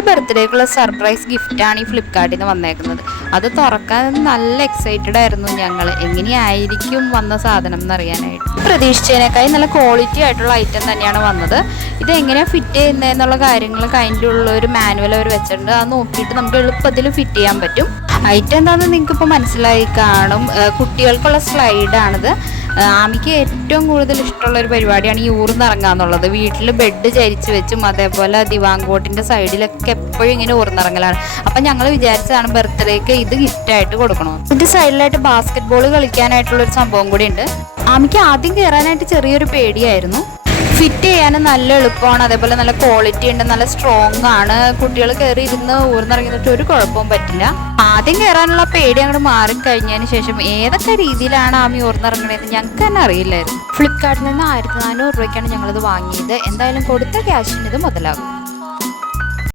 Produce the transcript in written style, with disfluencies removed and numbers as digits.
ആമിയുടെ ബർത്ത്ഡേക്കുള്ള surprise ഗിഫ്റ്റാണ് ഈ ഫ്ലിപ്കാർട്ടിൽ നിന്ന് വന്നേക്കുന്നത്. അത് തുറക്കാൻ നല്ല എക്സൈറ്റഡ് ആയിരുന്നു ഞങ്ങൾ, എങ്ങനെയായിരിക്കും വന്ന സാധനം എന്നറിയാനായിട്ട്. പ്രതീക്ഷിച്ചതിനേക്കായി നല്ല ക്വാളിറ്റി ആയിട്ടുള്ള ഐറ്റം തന്നെയാണ് വന്നത്. ഇത് എങ്ങനെയാണ് ഫിറ്റ് ചെയ്യുന്നതെന്നുള്ള കാര്യങ്ങൾ അതിൻ്റെ ഒരു മാനുവൽ അവർ വെച്ചിട്ടുണ്ട്. അത് നോക്കിയിട്ട് നമുക്ക് എളുപ്പത്തിൽ ഫിറ്റ് ചെയ്യാൻ പറ്റും. ഐറ്റം എന്താണെന്ന് നിങ്ങൾക്ക് ഇപ്പോൾ മനസ്സിലായി കാണും. കുട്ടികൾക്കുള്ള സ്ലൈഡാണിത്. ആമിക്ക് ഏറ്റവും കൂടുതൽ ഇഷ്ടമുള്ള ഒരു പരിപാടിയാണ് ഈ ഊർന്നിറങ്ങുക എന്നുള്ളത്. വീട്ടിൽ ബെഡ് ചരിച്ച് വെച്ചും അതേപോലെ ദിവാങ്കോട്ടിൻ്റെ സൈഡിലൊക്കെ എപ്പോഴും ഇങ്ങനെ ഊർന്നിറങ്ങലാണ്. അപ്പം ഞങ്ങൾ വിചാരിച്ചതാണ് ബർത്ത്ഡേക്ക് ഇത് ഗിഫ്റ്റായിട്ട് കൊടുക്കണം. ഇതിൻ്റെ സൈഡിലായിട്ട് ബാസ്കറ്റ് ബോൾ കളിക്കാനായിട്ടുള്ളൊരു സംഭവം കൂടി ഉണ്ട്. ആമിക്ക് ആദ്യം കയറാനായിട്ട് ചെറിയൊരു പേടിയായിരുന്നു. ഫിറ്റ് ചെയ്യാനും നല്ല എളുപ്പമാണ്, അതേപോലെ നല്ല ക്വാളിറ്റി ഉണ്ട്, നല്ല സ്ട്രോങ് ആണ്. കുട്ടികൾ കയറി ഇരുന്ന് ഊർന്നിറങ്ങിയിട്ട് ഒരു കുഴപ്പവും പറ്റില്ല. ആദ്യം കയറാനുള്ള പേടി അങ്ങോട്ട് മാറിക്കഴിഞ്ഞതിന് ശേഷം ഏതൊക്കെ രീതിയിലാണ് ആമി ഊർന്നിറങ്ങണതെന്ന് ഞങ്ങൾക്ക് തന്നെ അറിയില്ലായിരുന്നു. ഫ്ലിപ്കാർട്ടിൽ നിന്ന് 1400 രൂപയ്ക്കാണ് ഞങ്ങളിത് വാങ്ങിയത്. എന്തായാലും കൊടുത്ത ക്യാഷിന് ഇത് മുതലാകും.